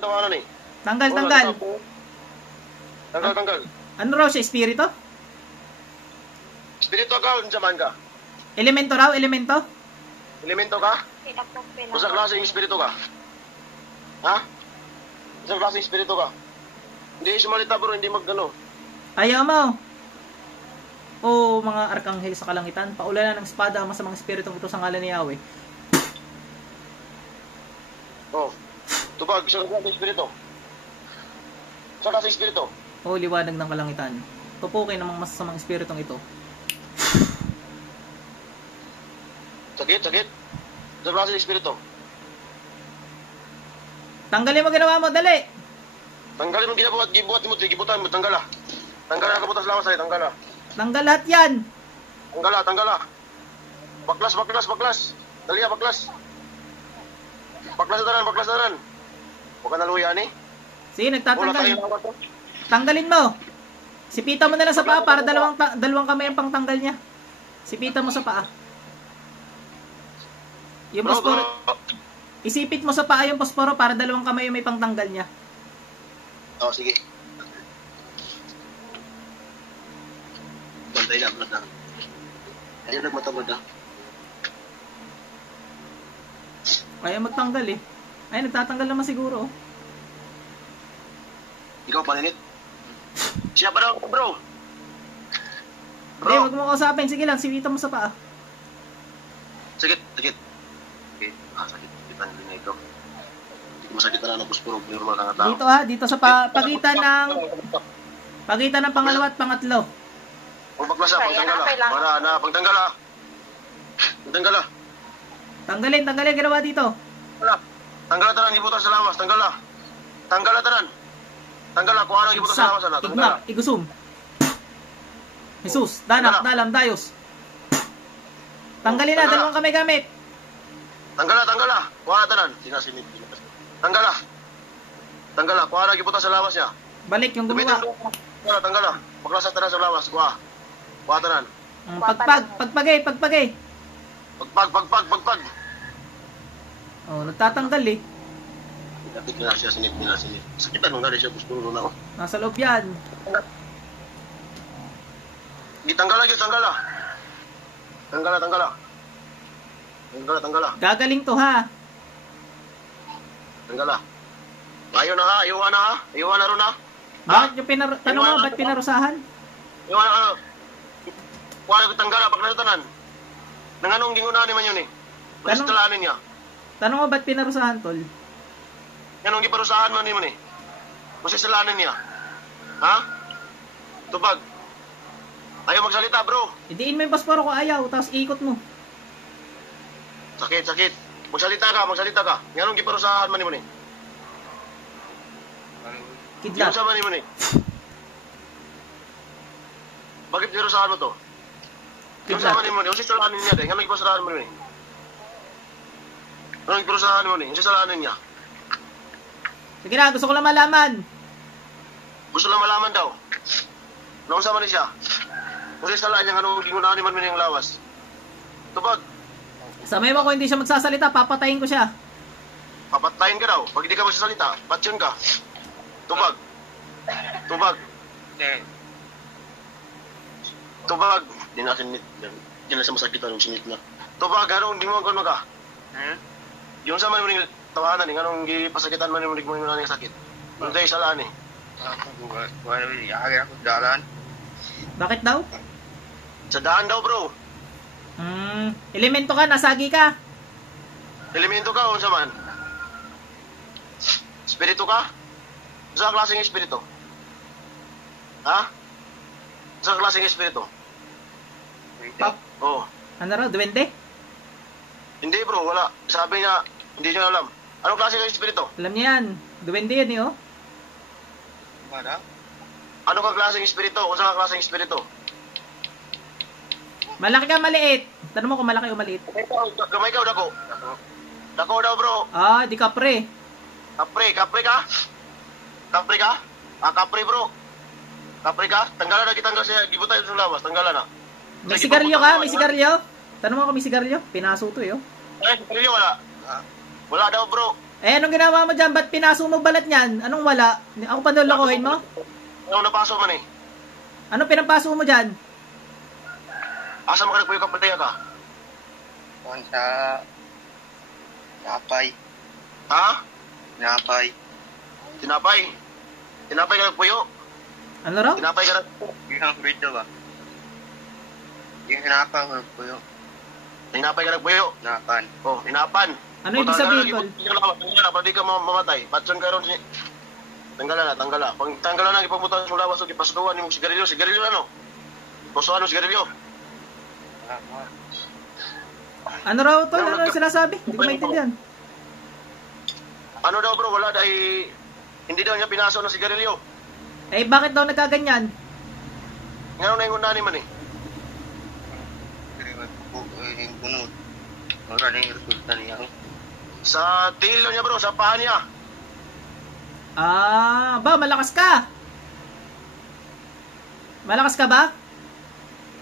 Tawanan eh. Tanggal, tanggal. Tanggal. Ano raw siya, espiritu? Espiritu ka, unsaman ka? Elemento raw, elemento? Elemento ka? Usa klaseng espiritu ka? Ha? Usa klaseng espiritu ka? Hindi sumalita bro, hindi magano. Ayaw mo. O mga arkanghel sa kalangitan, paulanan ng espada ang masamang espiritong ito sa ngalan ni Yahweh. Oh. Tubag, sa klaseng espiritu. Sa klaseng espiritu. O liwanag ng kalangitan, tupukin ang mga masasamang espiritong ito. Sakit. Sa klaseng espiritu. Tanggalin mo ginawa mo, dali! Tanggalin mo gibuhat mo, gibutan mo, tanggala. Tanggala ka butas lawas ay, tanggala. Tanggal lahat yan! Tanggala. Baklas. Dali baklas. Baklas na tanan. Huwag ka naluya ni. Sige, Wala nagtatanggal. tayo nawat. Tanggalin mo! Sipita mo na lang sa paa para dalawang kamay ang pangtanggal niya. Sipita mo sa paa. Yung Bro. posporo, isipit mo sa paa yung posporo para dalawang kamay yung may pangtanggal niya. Oh, sige. Bantay na, brad na. Ayun, nagmatamad na. Kaya magtanggal eh. Ay, nagtatanggal naman siguro. Ikaw, paninit. Siya pa daw, bro. Hindi, wag mo kausapin. Sige lang, sipita mo sa paa. Sakit. Okay. Sakit. Kita nyo na ikaw. Hindi ko masakit na ng puspuro. Normal ka nga tao. Dito dito sa pagitan ng pangalawa at pangatlo. Kung paglasa, pagtanggala. Para na, pagtanggala. Tanggalin, ginawa dito. Tanggala tanan, gibutan sa lawas. Tanggala tanan. Kung ano gibutan sa lawas. Igmak, igusum. Jesus, danak, dalam, dayos. Tanggalin na, dalawang kamay gamit. Tanggala. Kung ano tanan. Sinasimit. Tanggala. Kung ano gibutan sa lawas niya. Balik yung gumawa. Tanggala. Paglasa tanan sa lawas. Kuha tanan. Pagpagay. Pagpag. Oh, nagtatanggal eh. Lapit na siya, sinip. Sakitan nung gari siya, puspuro na ako. Nasa loob yan. Tanggala. Gagaling to ha. Tanggala. Ayaw na ha, ayaw na ron ha. Bakit yung tanong mo, ba't pinarusahan? Ayaw na, kuha ko tanggala, pag nasatanan. Nanganong gingunahan naman yun eh. Basta talanin niya. Tanong mo, ba't pinarusahan, tol? Yanong giparusahan man naman eh. Basta salanin niya. Ha? Tubag. Ayaw magsalita, bro. Idiin mo yung pasporo kung ayaw, tapos ikot mo. Sakit. Magsalita ka. Yanong giparusahan man naman eh. Kidlat. Yung sama naman eh. Bakit giparusahan mo to? Yung sama naman eh. Yung sisalanin niya eh. Yanong giparusahan mo naman eh. Yanong giparusahan mo eh. Yung sisalanin niya. Sige na, gusto ko lang malaman. Gusto lang malaman daw. Naon sama ni siya. Kasi salaan niya anong gingunahan ni man yung lawas. Tubag. Samay mo kung hindi siya magsasalita, papatayin ko siya. Papatayin ka daw. Pag hindi ka magsasalita, patsyon ka. Tubag. Di na sinit. Di na sa masakitan yung sinit na. Tubag, anong di mo ang ka? Yung sama ni mo tawanan eh. Anong gipasakitan man yung gingunahan yung sakit. Yung tayo salaan eh. Bakit daw? Sa daan daw, bro. Elemento ka, nasagi ka. Elemento ka, unsa man? Espiritu ka? Sa klaseng espiritu? Ha? Sa klaseng espiritu? Pap, Oo. ano raw, duwende? Hindi, bro, wala. Sabi niya, hindi niya alam. Anong klaseng espiritu? Alam niya yan. Duwende yan eh, oh. Ano ka klaseng espiritu? Unsa ka klaseng espiritu? Malaki ka, maliit. Tanong mo kung malaki o maliit. Gamay ka o dako? Dako daw, bro. Di kapre. Kapre ka? Kapre ka? Kapre, bro. Kapre ka? Tanggalan na kitang kasi gibutay sa lawas. Tanggalan na. May sigarilyo ka? May sigarilyo? Tanong mo kung may sigarilyo. Pinaso to eh, oh. Sigarilyo wala. Wala daw, bro. Eh, anong ginawa mo dyan? Ba't pinaso mo balat niyan? Anong wala? Ako pa doon lokohin mo? Ano napaso man eh? Anong pinapaso mo dyan? Asa mo ka nagpuyo ka pataya ka? Kung sa napay. Ha? Napay. Tinapay? Tinapay ka nagpuyo? Ano raw? Tinapay ka nagpuyo? Yung ang grade ba? Yung hinapang po yung Tinapay ka nagpuyo? napan. Oh, hinapan. Ano ibig sabihin, Tol? Tanggalan na, para di ka mamatay. Batson ka ron si... Tanggalan na, tanggalan. Pag tanggalan na, ipagmutan sa lawas o ipasuduan yung sigarilyo. Sigarilyo ano? Pusuan yung sigarilyo. Ano raw, Tol? Ano yung sinasabi? Hindi ko maintindihan. Ano daw bro, wala dahil... Hindi daw niya pinaso ng sigarilyo. Eh, bakit daw nagkaganyan? Ngayon na yung unani man eh. Yung bunod. Maraming resulta niya. Sa tilo niya bro, sa paa niya. Ah, ba, malakas ka? Malakas ka ba?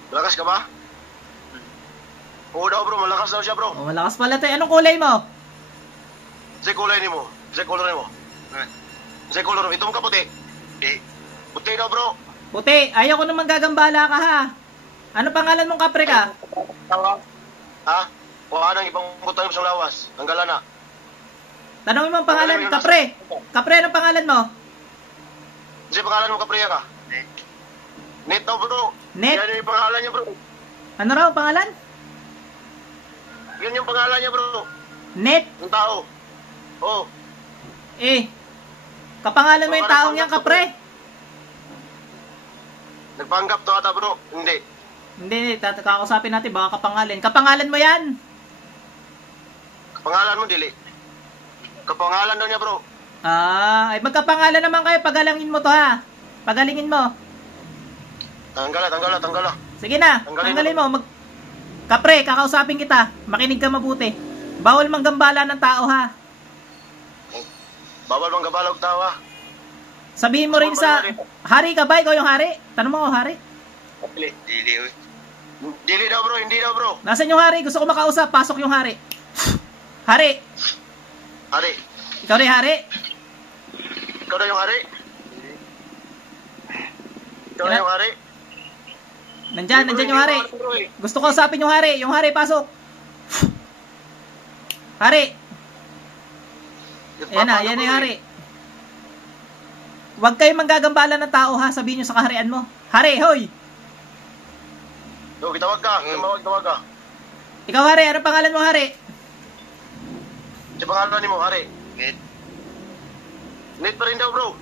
Malakas ka ba? Oo daw bro, malakas daw siya bro. Oh, malakas pala tayo. Anong kulay mo? Sa kulay ni mo. Sa kulay mo. Sa kulay mo. Itong kaputi. Di. Puti daw bro. Puti, ayaw ko naman gagambala ka ha. Ano pangalan mong kapre ka? Ha? Kuha nang ibang butang sa lawas. Tanggalan na. Tanongin mo ang pangalan, kapre. Kapre, anong pangalan mo? Kasi pangalan mo kapriya ka. Di. Net daw bro. Net? Yan yung pangalan niya bro. Ano raw pangalan? Yan yung pangalan niya bro. Net. Yung tao. Oh. Eh, kapangalan mo yung taong yan, kapre. Nagpanggap to ata bro. Hindi. Hindi, kakausapin natin, baka kapangalan. Kapangalan mo yan. Pangalan mo dili. Kapangalan daw niya bro. Ah, ay magkapangalan naman kayo, pagalangin mo to ha. Pagalingin mo. Tanggala, tanggala, tanggala. Sige na, tanggalin mo. Kapre, kakausapin kita. Makinig ka mabuti. Bawal manggambala ng tao ha. Bawal bang gabalog tawa. Sabihin mo rin sa... Hari ka ba? Ikaw yung hari? Tanong mo ako, hari. Dili. Dili. Dili daw bro, hindi daw bro. Nasaan yung hari? Gusto ko makausap. Pasok yung hari. Hari. Hari. Ikaw rin, hari. Ikaw na yung hari. Ikaw na yung hari. Nandyan yung hari. Gusto ko usapin yung hari. Yung hari, pasok. Hari. Yan na yung hari. Huwag kayo manggagambala ng tao ha. Sabihin nyo sa kaharian mo. Hari, hoy. No, kitawag ka. Tawag ka. Ikaw, hari. Ano pangalan mo, hari? Sa pangalan ni mo, hari. Net. Net pa rin daw bro.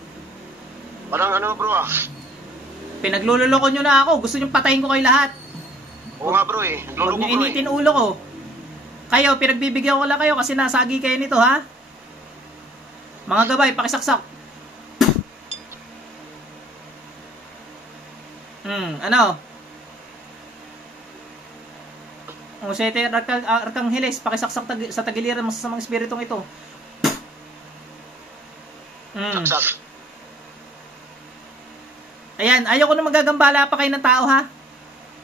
Parang ano bro ah. Pinaglululoko nyo na ako. Gusto nyo patayin ko kayo lahat. Oo nga bro eh. Huwag Nagluloko nyo bro eh. initin ulo ko. Kayo, pinagbibigyan ko lang kayo kasi nasagi kayo nito, ha? Mga gabay, pakisaksak. Ano? O, sete Arkangheles, pakisaksak sa tagiliran mo sa mga espiritong ito. Saksak. Ayan, ayaw ko na magagambala pa kayo ng tao, ha?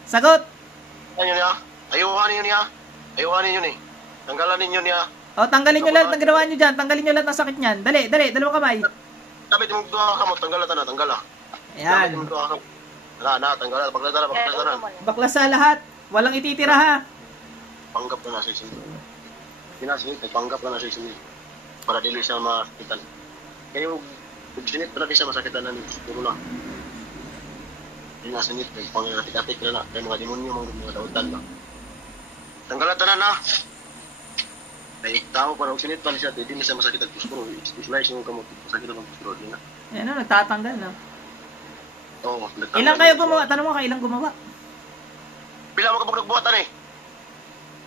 Sagot! Ano yun niya? Ayuhanin yun niya. Ayuhanin yun eh. Tanggalan ninyo niya. O, tanggalin nyo lahat ng ginawa nyo dyan. Tanggalin nyo lahat ng sakit nyan. Dali, dalawang kamay. Kapit mo doon ka mo. Tanggalan na, tanggala. Ayan. Kapit mo doon ka mo. Tanggalan. Baklataran. Bakla sa lahat. Walang ititira, ha? Panggap na nasa isin. Pinasin, panggap na nasa isin. Para dili siya masakitan. Kaya yung sinit, para di siya masakitan na nito. Puro na. Yung nasa nit, pangatik-atik na na. Kaya mga demonyo, mga dautan ba. Tanggalan tanan na. Ay, tao parang sinit pa siya, hindi na siya masakit ang puspuro. I-slice yung kamot, masakit ang puspuro. Ayan na, nagtatanggal, no? Oo. Ilang kayo gumawa? Tanong mo ka, ilang gumawa? Pila mo kapag nagbuhatan eh?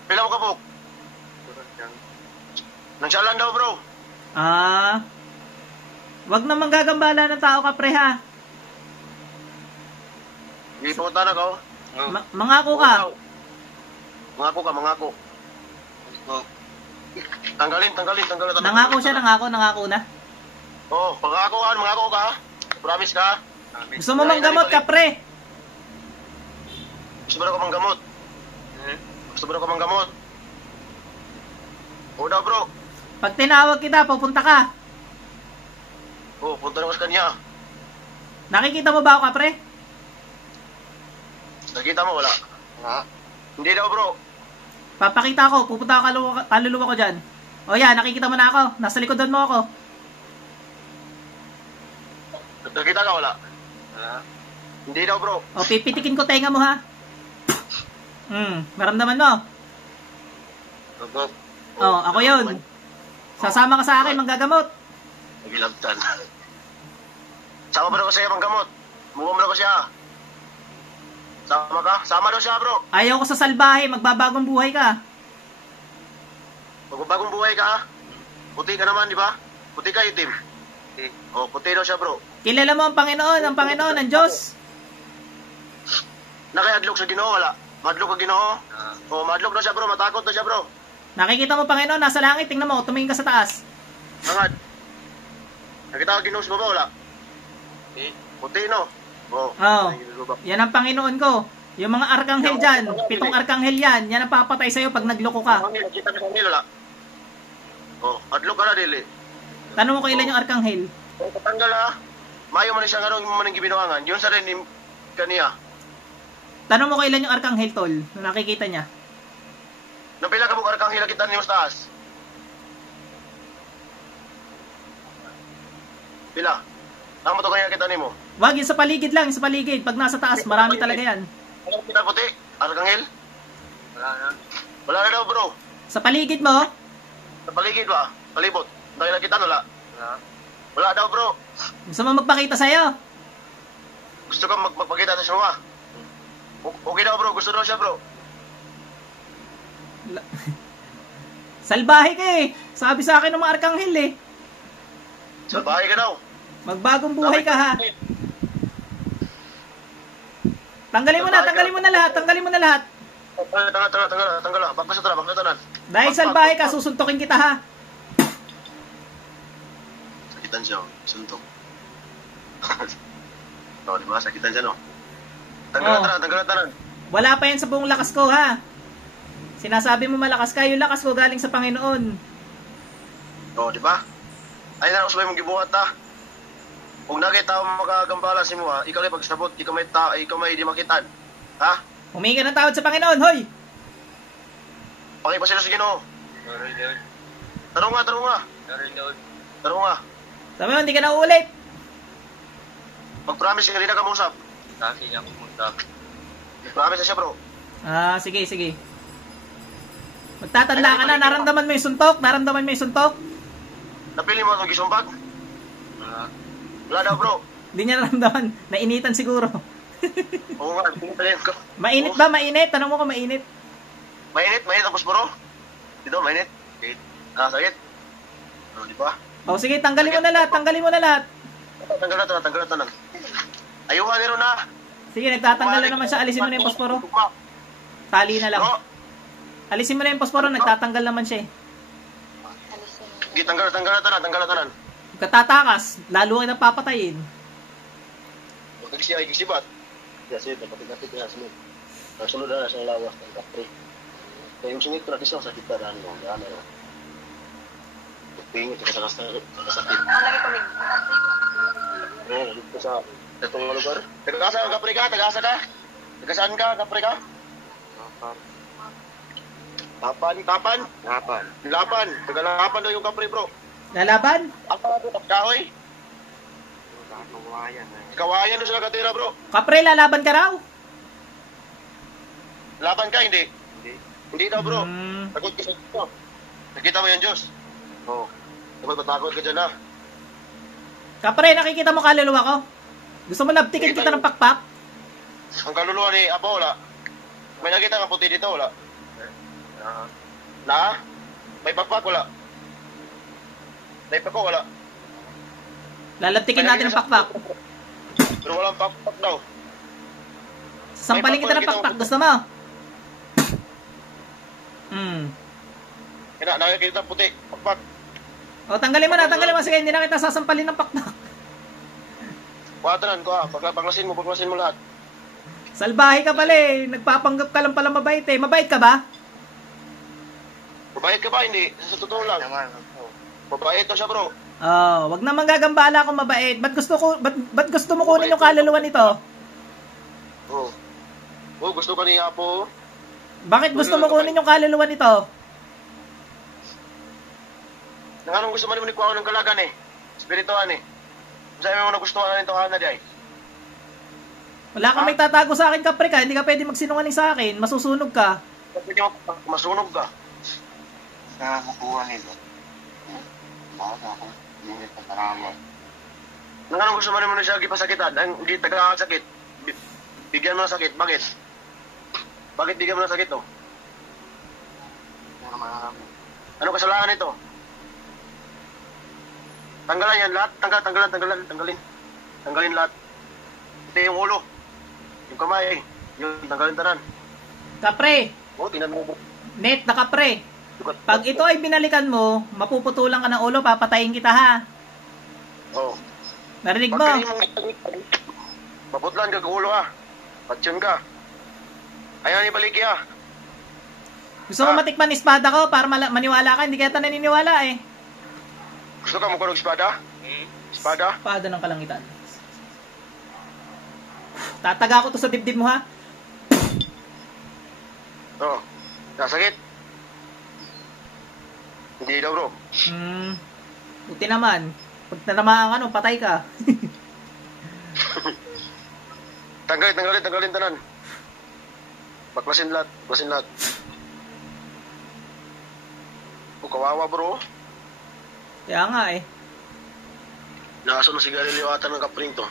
Pila mo kapag? Nangsalan daw bro. Ah. Wag na manggagambala ng tao, kapre, ha? Hindi pa utana ka oh. Mangako ka. Mangako ka, mangako. Tanggalin. Nangako siya, nangako na. Oo, mangako ka. Promise ka. Gusto mo manggamot, kapre? Gusto mo na ka manggamot? Oo daw bro. Pag tinawag kita, pupunta ka. Oo, punta naman sa kanya. Nakikita mo ba ako, kapre? Nakita mo, wala. Ha? Hindi daw, bro. Papakita ko, pupunta ako kaluluwa ko dyan. O yan, nakikita mo na ako. Nasa likodan mo ako. Nakita ka, wala. Wala. Hindi daw, bro. O, pipitikin ko tenga mo, ha? Maramdaman mo. Opo. O, ako yun. Sasama ka sa akin, manggagamot. Nagilabtan. Sama ba daw siya manggamot? Muha mo daw siya. Sama ka? Sama daw siya, bro. Ayaw ko sa salbahe, magbabagong buhay ka. Magbabagong buhay ka, ha? Puti ka naman, di ba? Puti ka, itim. Eh, Oh, puti daw siya, bro. Kilala mo ang Panginoon, ang Diyos. Nakayadlok sa Ginoo, wala. Madlok ka Ginoo. Oh, madlok daw siya, bro. Matakot daw siya, bro. Nakikita mo Panginoon, nasa langit, tingnan mo, tumingin ka sa taas. Angad. Nakita ka Ginoo sa baba, wala. eh, Puti, no? Oh. Oo. Ay, sa baba. Yan ang Panginoon ko. Yung mga arkanghel dyan, 7 arkanghel yan, yan ang papatay sa'yo pag nagloko ka. Angel, nakita ka sa angel, wala. Oh, adlok ka na, dili. Tanong mo kung ilan yung arkanghel. Kung katanggal, ha? Mayo man siya nga yung manang gibinuangan. Yun sa rin ni kaniya. Tanong mo kung ilan yung arkanghel, tol, na nakikita niya. Napila ka mong arkanghel kita niyo sa taas. Pila? Ang to kaya kita nimo. Wag, yung sa paligid lang, yung sa paligid. Pag nasa taas, marami talaga yan. Ano kita puti? Arkanghel? wala na. Wala na daw, bro. Sa paligid mo, Sa paligid ba? Palibot. Dahil nakita wala. Wala. Wala daw, bro. gusto mo magpakita sa'yo. Gusto ka magpakita sa siya. Okay daw, bro. Gusto daw siya, bro. Salbahe ka eh. Sabi sa akin ng mga arkanghel eh. Sa bahay ka daw. Magbagong buhay ka ha. Tanggalin mo na lahat. Tanggal. Bakla sa tanan. Dahil salbahe ka, susuntokin kita ha. Sakitan siya, oh. Suntok. Oh, di ba? Sakitan siya, no? Tanggal na tanan. Wala pa yan sa buong lakas ko ha. Sinasabi mo malakas ka, yung lakas ko galing sa Panginoon. Oh, di ba? Ay na usbay mong gibuhat ta. Kung nakita mo makagambala si mo, ha? Ikaw ay pagsabot, ikaw may di makitan. Ha? Humingi ka ng tawad sa Panginoon, hoy! Pakipasila sa Ginoo. Sorry, Lord. Tarong nga. Sorry, Lord. Tarong nga. Sabi mo, hindi ka na uulit. Mag-promise ka, hindi na ka mausap. Kasi niya pumunta. Promise na siya, bro. Ah, sige. Magtatanda ka na, naramdaman mo yung suntok? Napili mo itong gisumpag? Wala. Wala daw, bro. Hindi niya naramdaman, nainitan siguro. Oo nga, pinipiliin ko. Mainit ba? Mainit? Tanong mo kung mainit. Mainit tapos bro. Dito, mainit. Sakit. Oh, di ba? O sige, tanggalin mo na lahat. Tanggal na tanan. Ayuhan nero na. Sige, nagtatanggal na naman siya. Alisin mo na yung posporo. Tali na lang. Bro, Alisin mo na yung posporo, nagtatanggal naman siya eh. tanggal na tanan. Katatakas, lalo kayo papatayin. Huwag siya ay gisibat. Kasi dapat na sunod. Sunod na siyang lawas ng kapre. Kaya yung sungit ko na kisang sakit na rin mo. Gana rin. Pingit ka sa sakit. Oo, dito sa itong lugar. Tagasa ka, kapre ka? Tagasaan ka, kapre ka? Tapan. Lapan. Tagalapan daw yung kapre, bro. Lalaban? Apa ito, kahoy? Kawayan doon sa nakatira, bro. Kapre, lalaban ka raw? Laban ka, hindi? Hindi daw, bro. Hmm. Takot ka sa ito. Nakita mo yung Diyos? Oo. Dapat matakot ka dyan, ha? Kapre, nakikita mo kaluluwa ko? Gusto mo labtikin kita ng pakpak? Ang kaluluwa ni Apo, wala. May nakita ka puti dito, wala. Na? May pakpak, wala. May pakpak, wala. Lalabtikin natin ng pakpak. Pero walang pakpak daw. Sampalin kita ng pakpak. Gusto mo? Kaya nakikita puti, pakpak. O, tanggalin mo. Sige, hindi na kita sasampalin ng pakpak. Kuwatanan ko, ha? Paglasin mo lahat. Salbahe ka pala eh. Nagpapanggap ka lang pala mabait eh. Mabait ka ba? Mabait ka ba? Hindi. Sa totoo lang. Naman, ako. Mabait to siya, bro. Oh, wag na manggagambala kung mabait. Ba't gusto mo kunin yung kaluluwa nito? Oo. Oh, gusto ka ni Apo. Bakit gusto mo kunin yung kaluluwa nito? Nang anong gusto man mo ni kuha ng kalagan eh. Spirituan eh. Sa'yo mo nagustuhan na nito na di ay. Wala kang may tatago sa akin, kapre ka. Hindi ka pwede magsinungaling sa akin. Masusunog ka. Pwede mo masunog ka. Sa kukuha nito. Bakit ako? Hindi pa paramo. Nang anong gusto man mo na siya gipasakitan? Ang hindi taga-sakit. Bigyan mo ng sakit. Bakit? Bakit bigyan mo ng sakit to? Pero marami. Ano kasalanan nito? Tanggalan yan lahat. Tanggalin lahat. Ito yung ulo. Yung kamay. Yung tanggalin tanan. Kapre, O, tingnan mo. net na kapre. Pag ito ay binalikan mo, mapuputulan ka ng ulo, papatayin kita ha. Oo. Narinig mo? Pag mong maputlan ka, ulo ka. Patsyon ka. Ayaw ni baliki ha. Gusto mo matikman espada ko para maniwala ka? Hindi kaya naniniwala eh. Gusto ka magkunog espada? Espada? Espada ng kalangitan. Tataga ko to sa dibdib mo ha. Oo. Nasakit? Hindi daw bro. Buti naman. Pag natamaan ka, no, patay ka. Tanggalin tanan. Baklasin lahat. O, kawawa bro. Kaya nga eh. Nakaso na si Galileo ata ng kapring to.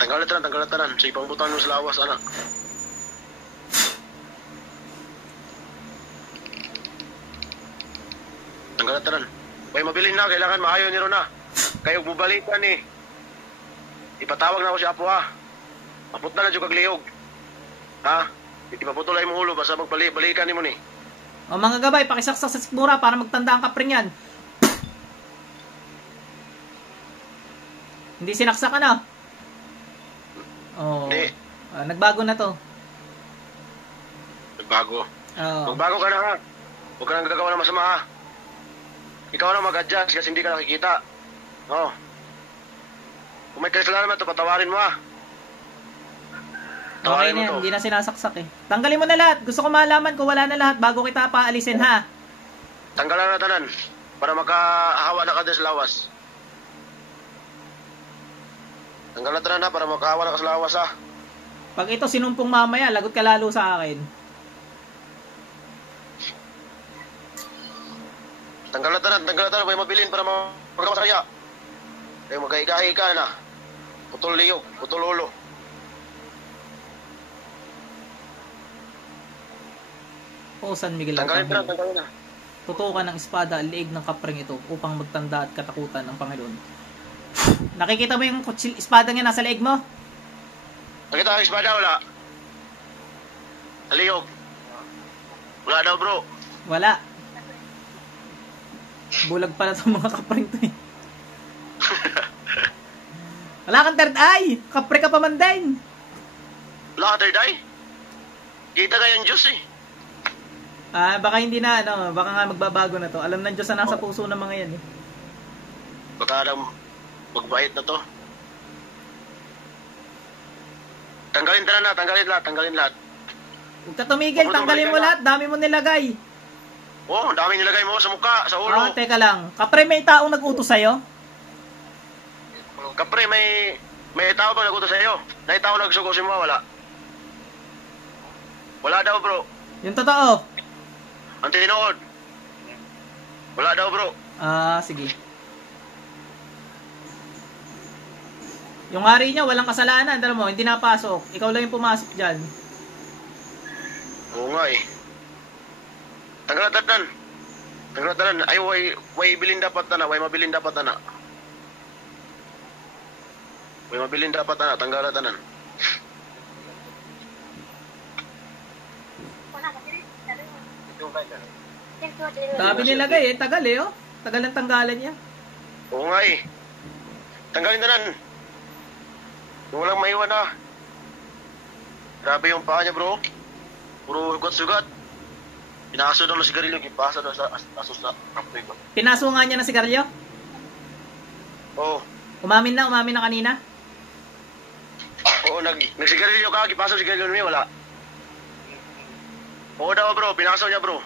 Tanggalin tanan. Sa ibang butan mo sa lawas, anak. Tanggalin tanan. May mabilin na, kailangan maayo niyo na. Kayo bubalikan eh. Ipatawag na ako si Apo ha. Maput na dyan kagliyog. Ha? Hindi maputulay mo ulo, basta magbalikan ni mo ni. O mga gabay, pakisaksak sa sikmura para magtanda ang kapring yan. Hindi sinaksak ano? Oh. Hindi. Nagbago na to. Nagbago. Oh. Magbago ka na ha. Huwag ka nang gagawa ng masama ha. Ikaw na mag-adjust kasi hindi ka nakikita. Oo. Kung may kasalanan mo ito, patawarin mo ha. Okay na yan, hindi na sinasaksak eh. Tanggalin mo na lahat. Gusto ko malaman kung wala na lahat bago kita paalisin ha. Tanggalan na tanan para makahawa na ka din sa lawas. Tanggalan tanan na para makahawa na ka sa lawas ha. Pag ito sinumpong mamaya, lagot ka lalo sa akin. Tanggalan tanan. May mabilin para magkakasaya. Kaya magkaigahi ka na. Putol liyog, putol ulo. O San Miguel Tanggalin Arcangel. na. Tutukan ng espada ang liig ng kapring ito upang magtanda at katakutan ang Panginoon. Nakikita mo yung espada nga nasa liig mo? Nakita ang espada, wala? Aliyog. Wala daw bro. Wala. Bulag pala itong mga kapring to eh. Wala kang third eye. Kapre ka pa man din. Wala ka third eye? Kita ka yung Diyos eh. Baka hindi na, baka nga magbabago na to. Alam ng Diyos na nasa puso ng mga yan eh. Baka na magbait na to. Tanggalin lahat. Huwag ka tumigil, tanggalin mo lahat. Dami mo nilagay. Oo, ang dami nilagay mo sa mukha, sa ulo. Teka lang. Kapre, may taong nag-utos sa'yo? Kapre, may tao ba nag-utos sa'yo? May tao nagsugusin mo, wala? Wala daw bro. Yung totoo. Ang tinood. Wala daw bro. Sige. Yung hari niya, walang kasalanan. Dala mo, hindi napasok. Ikaw lang yung pumasok dyan. Oo nga eh. Tanggalatan. Ay, way bilin dapat na. Way mabilin dapat na. Way mabilin dapat na. Tanggalatan. Dami nilagay eh. Tagal eh oh. Tagal ng tanggalan niya. Oo nga eh. Tanggalin na. Walang maiwan na. Grabe yung paa niya bro. Puro sugat-sugat. Pinaso daw ng sigarilyo, ipasa daw sa aso sa kapre ko. Pinaso nga niya ng sigarilyo? Oo. Umamin na kanina? Oo, nagsigarilyo ka, ipasa sigarilyo niya, wala. Oo daw bro, pinaso niya bro.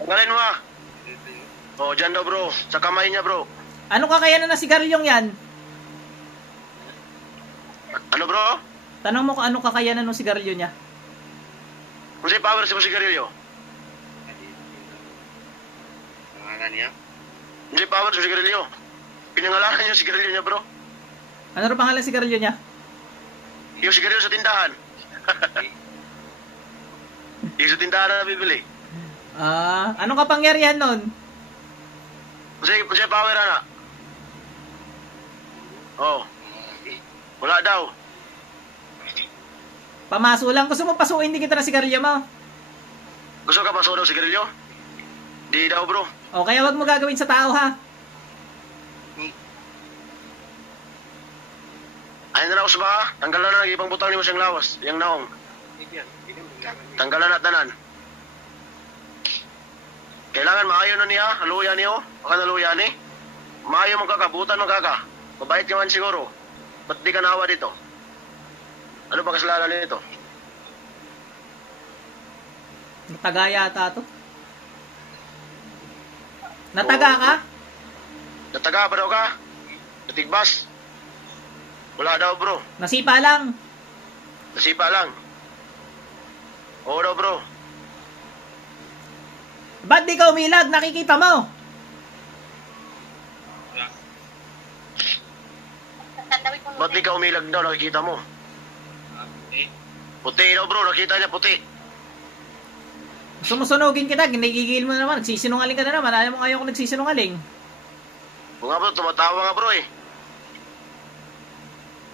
Tanggalin mo ah. Oo, dyan daw bro, sa kamay niya bro. Ano kakayanan ng sigarilyong yan? Ano bro? Tanong mo kung ano kakayanan ng sigarilyo niya. Kung sa'yo power sa sigarilyo? Pangalan niya? Kung sa'yo power sa sigarilyo? Pinangalanan niya yung sigarilyo niya bro. Ano rin pangalan ng sigarilyo niya? Yung sigarilyo sa tindahan. Yung sa tindahan na bibili. Anong kapangyarihan nun? Kung sa'yo power na. Oo. Wala daw. Pamaso lang. Gusto mo pasuin din kita ng sigarilyo mo? Gusto ka paso daw sigarilyo? Di daw bro. O kaya wag mo gagawin sa tao ha. Ayun na ako sa baka. Tanggalan na nag-ibang butang ni mo siyang lawas. Yang naong. Tanggalan na tanan. Kailangan maayo na niya. Haluya niyo. Baka naluya ni. Maayo magkakabutan magkaka. Mabait ka man siguro. Ba't di ka nawa dito? Ano ba kasalanan nito? Nataga yata to. Nataga ka? Nataga pa daw ka? Natigbas? Wala daw bro. Nasipa lang. Nasipa lang. Oo daw bro. Ba't di ka umilag? Nakikita mo. Ba't di ka umilag daw? Nakikita mo. Puti daw bro. Nakita niya puti. Sumusunugin kita. Ginigigil mo naman. Nagsisinungaling ka na naman. Ayaw ko nagsisinungaling. O nga bro. Tumatawa nga bro eh.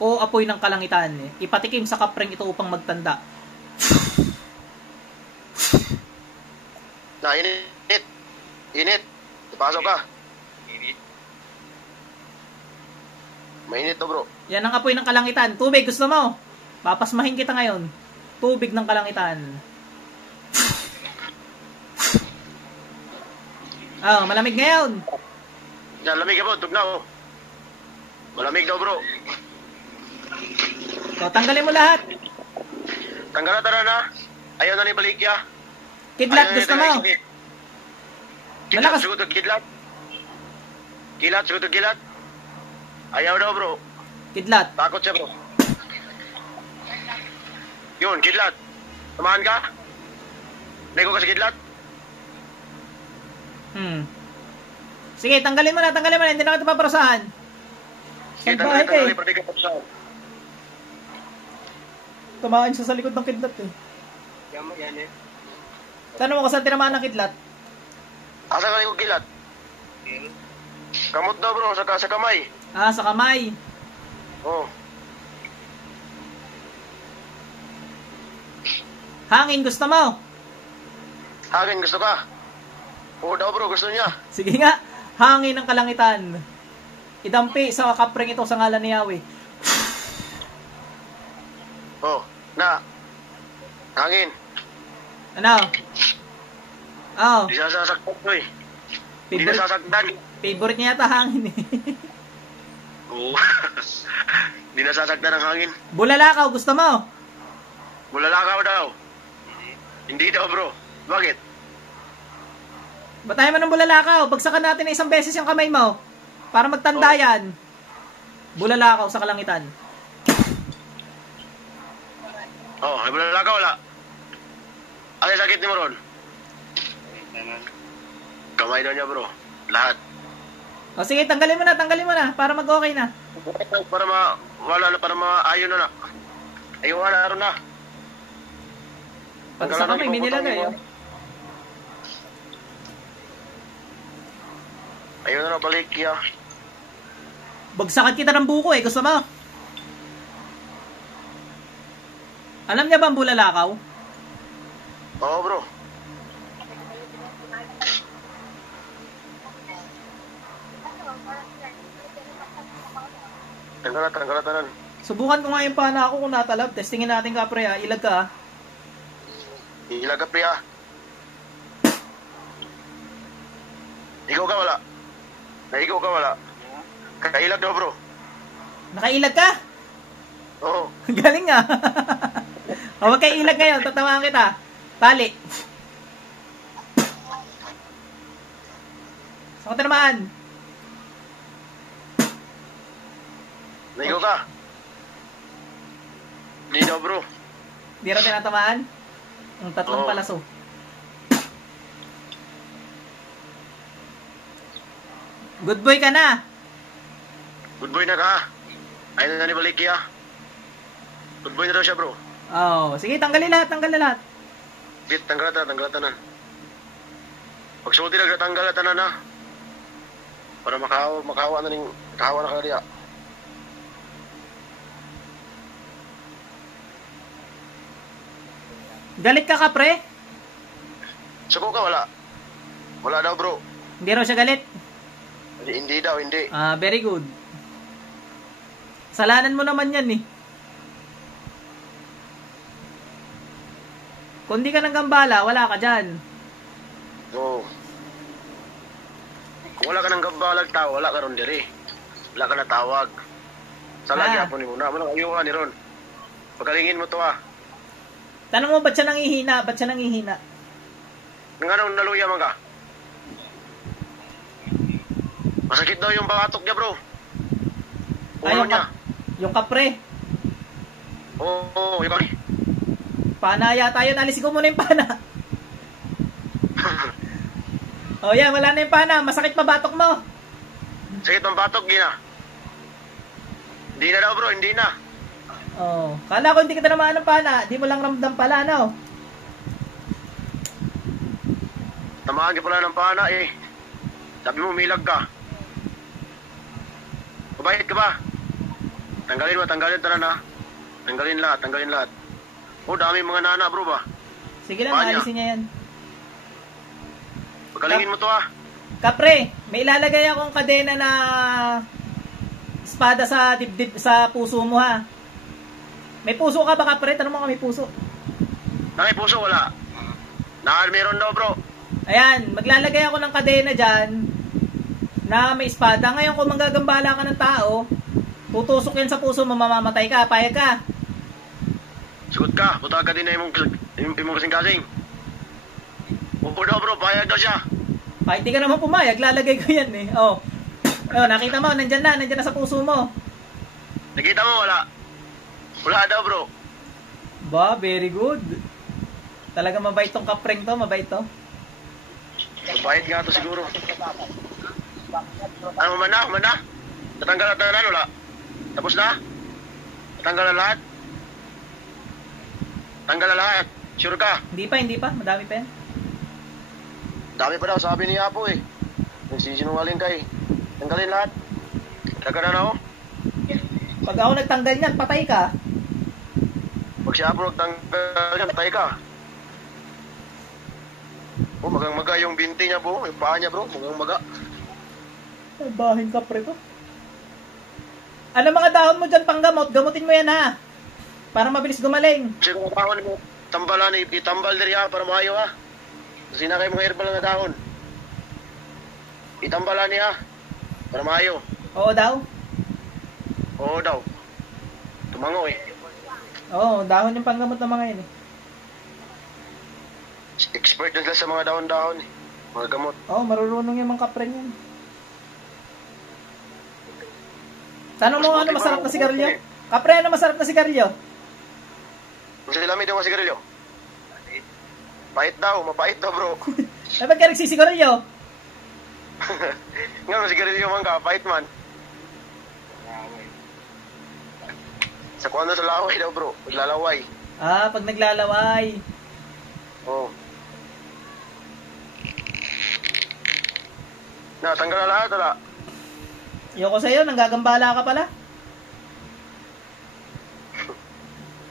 O apoy ng kalangitan. Ipatikim sa kapreng ito upang magtanda. Na, init. Init. Pasok ka. Mainit to bro. Yan ang apoy ng kalangitan. Tubig, gusto mo? Papasmahin kita ngayon. Tubig ng kalangitan. Malamig ngayon. Yan, lamig ka bro. Tugnaw. Malamig daw bro. So, tanggalin mo lahat. Tanggalan tara na. Ayaw na ni balikya. Kidlat, gusto mo? Kidlat, Malakas. siguro kidlat. Kilat, siguro kilat. Ayaw daw bro. Kidlat. Takot siya bro. Yun, kidlat. Samahan ka? Lego ka sa kidlat? Sige, tanggalin mo na. Hindi na kita paparusahan. Sige, Salbahe ka eh. pwede ka pa sa... Tumaan siya sa likod ng kidlat eh. Yan eh. Tanong mo kung saan tinamaan ng kidlat? Asa ka yung kilat? Kamot daw bro, sa kamay. Sa kamay. Oh. Hangin, gusto mo? Hangin, gusto ka? Oo daw bro, gusto niya. Sige nga. Hangin ng kalangitan. Idampi sa kapreng ito sa ngalan ni Yahweh. Oh, na. Hangin. Ano? Di sasaktan ko eh. Hindi na sasaktan. Favorite niya yata hangin eh. Oo. Hindi na sasaktan ang hangin. Bulalakaw, gusto mo? Bulalakaw daw. Hindi daw bro. Bakit? Batayan mo ng bulalakaw. Bagsakan natin na isang beses yung kamay mo. Para magtanda yan. Bulalakaw sa kalangitan. Ay bulalakaw wala. Ay sakit ni mo ron. Kamay daw niya bro. Lahat. Sige, tanggalin mo na. Para mag-okay na. Para wala na, para maayon na. Ayun na ron na. Pati sa kamay, may nilagay. Ayun na balik ya. Bagsakan kita ng buko eh. Gusto mo? Alam niya ba ang bulalakaw? Oo bro. Tanggalatan. Subukan ko nga yung pana ako kung natalab. Testingin natin ka pre ha. Ilag ka ha. Ilag ka pre ha. Ikaw ka wala. Naigaw ka wala. Kakailag daw bro. Nakailag ka? Oo. Galing nga. O, wag kayo ilag ngayon. Tatamaan kita. Tali. Saan ko tinamaan? Naigaw ka. Hindi daw bro. Di raw tinatamaan? Ang tatlong Oo. palaso. Good boy ka na. Good boy na ka. Ayun na ni Baliki ah. Good boy na daw siya bro. Oh, sige, tanggalin lahat, tanggalin lahat. Bit, tanggalatan na. Pag sulti na tanggalatan na na. Para makahawa na ka diya. Galit ka, kapre? Suko ka wala. Wala daw bro. Hindi raw siya galit. Hindi daw, hindi. Ah, very good. Salanan mo naman yan eh. Kung di ka ng gambala, wala ka dyan. Oo. Kung wala ka ng gabalag tao, wala ka ron diri. Wala ka na tawag. Sa lagi po ni muna. Walang ayuhan ni ron. Pagalingin mo to ah. Tanong mo, ba't siya nangihina? Ba't siya nangihina? Ng anong naluya man ka? Masakit daw yung batok niya bro. Ay, Ulo niya. yung kapre. Oo, yung kani. Pana yata yun. Alisin ko muna yung pana. Oh yan, wala na yung pana. Masakit pa batok mo. Sakit ang batok, gina. Hindi na daw bro, hindi na. Oh, kala ko hindi kita naman ng pana. Di mo lang ramdam pala, no? Tamahan ka pala ng pana eh. Sabi mo, umilag ka. Mabait ka ba? Tanggalin tanan ha. Tanggalin lahat. Oh, dami mga nana bro ba? Sige lang, Panya. alisin niya yan. Pagalingin mo to ha. Kapre, may ilalagay akong kadena na espada sa dibdib sa puso mo ha. May puso ka ba, kapre? Tanong mo kung may puso. Puso wala. Meron daw bro. Ayan, maglalagay ako ng kadena dyan na may espada. Ngayon kung manggagambala ka ng tao, tutusok yan sa puso mo, mamamatay ka. Payag ka. Sugot ka. Buta ka din na imong kasing-kasing. Upo daw bro. Payag daw siya. Kahit di ka naman pumayag, lalagay ko yan eh. Oh, nakita mo, nandyan na sa puso mo. Nakita mo wala. Wala daw bro. Ba, very good. Talaga mabait tong kapreng to, mabait to. Mabait nga to siguro. Ano man na? Natanggal na wala. Tapos na? Natanggal na lahat? Tanggal na lahat. Sure ka? Hindi pa. Madami pa yan. Dami pa daw, sabi ni Apo eh. Nagsisinungaling ka eh. Tanggalin lahat. Taga na na oh. Pag ako nagtanggal niyan, patay ka. Pag si Apo nagtanggal yan, patay ka. Oh, magang-maga yung binti niya bro. Yung paa niya bro, magang-maga. Bahin ka pre to. Ano mga dahon mo dyan pang gamot? Gamutin mo yan ha. Para mabilis gumaling. Kasi kung dahon mo, tambalan, itambal diri ha, para maayo ha. Kasi na kayo mga herbal na dahon. Itambalan niya, para maayo. Oo daw. Oo daw. Tumango eh. Oo, dahon yung panggamot ng mga yun eh. Expert na sila sa mga dahon-dahon eh. Mga gamot. Oo, marurunong yung mga kapren yan. Tanong mo ano masarap na sigarilyo? Kapre, ano masarap na sigarilyo? Masaya lamig daw ang sigarilyo. Pahit daw, mapait daw bro. Ay, ba't ka nagsisigarilyo? Nga, sigarilyo man ka, pahit man. Sa kuwan sa laway daw bro, maglalaway. Ah, pag naglalaway. Oo. Na, tanggal na lahat, wala. Ayoko sa'yo, nanggagambala ka pala.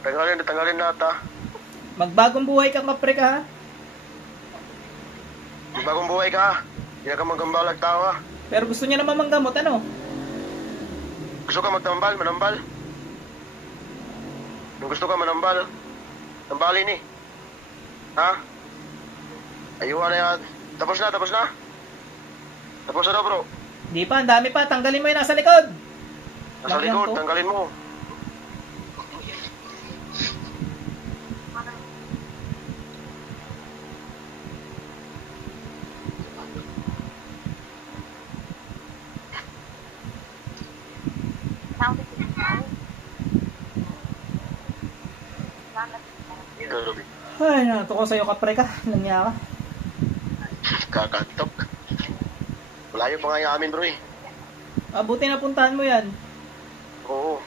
Tanggalin lahat ha. Magbagong buhay ka, kapre ka ha. May bagong buhay ka ha. Hindi na ka magkambalag tao ha. Pero gusto niya naman manggamot, ano? Gusto ka manambal? Kung gusto ka manambal, tambalin eh. Ha? Ayuhan na yan. Tapos na. Tapos ano bro? Di pa, ang dami pa. Tanggalin mo yung nasa likod. Nasa Lagyan likod, to. tanggalin mo. Grabe. Ay, nato ko sa'yo kapre ka. Langya ka. Kakantok. Malayo pa nga yung amin bro eh. Buti na puntahan mo yan. Oo.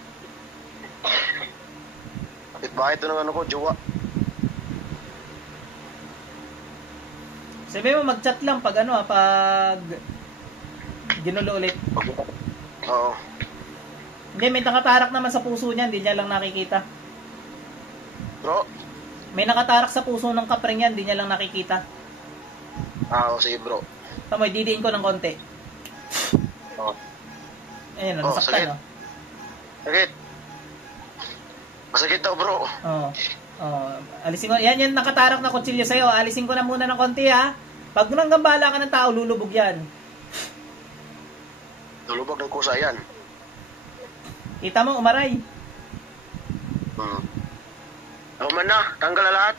Kapit bahay ito ng ano ko, jowa. Sabi mo mag-chat lang pag ano pag ginulo ulit. Oo. Hindi, may nakatarak naman sa puso niya, hindi niya lang nakikita. Bro? May nakatarak sa puso ng kapre niya, hindi niya lang nakikita. Oo, sige bro. Tama, didiin ko ng konti. Oo. Ayun, Oh, nasaktan, sakit. no? Sakit. Masakit daw bro. Oo. Oh, alisin ko. Yan yung nakatarak na kutsilyo sa'yo. Alisin ko na muna ng konti, ha? Pag nanggambala ka ng tao, lulubog yan. Tulubog ng kusa yan. Kita mo, umaray. Ako man na, tanggal na lahat.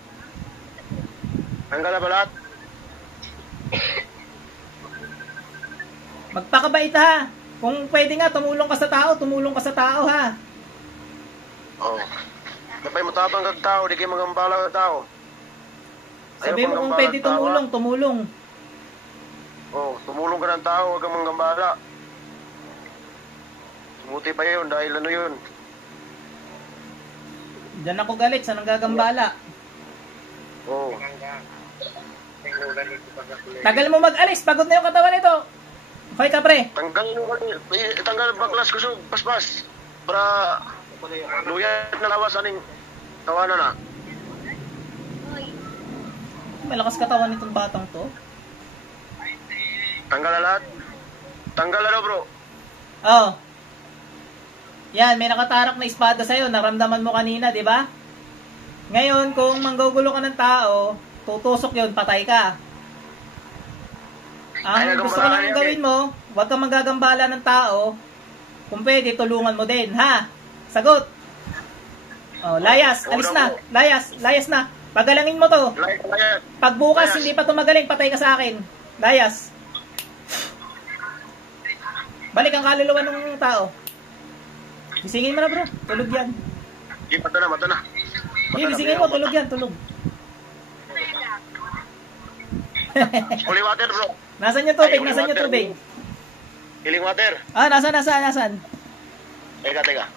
Tanggal na ba lahat? Magpakabait, ha? Kung pwede nga, tumulong ka sa tao, ha? Oo. Napay matapang kag tao, di kayo magambala kag tao. Sabi mo kung pwede tumulong. Oo, tumulong ka ng tao, huwag kang manggambala. Buti pa yun, dahil ano yun. Diyan ako galit sa nanggagambala. Oo. Tagal mo mag-alis, pagod na yung katawan nito. Okay, kapre. Tanggal baklas ko sa paspas. Para luyat na lawas aning tawanan na. Malakas katawan nitong batang to. Tanggal na lahat. Tanggal na daw bro. Oh. Yan, may nakatarak na espada sa'yo. Naramdaman mo kanina, di ba? Ngayon, kung manggugulo ka ng tao, tutusok yun, patay ka. Ang gusto ko lang gawin mo, huwag kang manggagambala ng tao. Kung pwede, tulungan mo din, ha? Sagot. Oh, layas, alis na. Layas na. Pagalangin mo to. Pag bukas, hindi pa tumagaling, patay ka sa akin. Layas. Balik ang kaluluwa ng tao. Gisingin mo na bro, tulog yan. Mata na. Gisingin mo, tulog yan, tulog. Holy water bro. Nasaan yung tubig? Nasaan yung tubig? Healing water. Nasaan? Teka.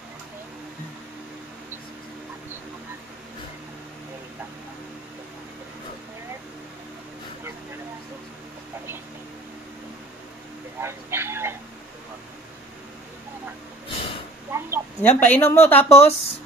Yan, painom mo tapos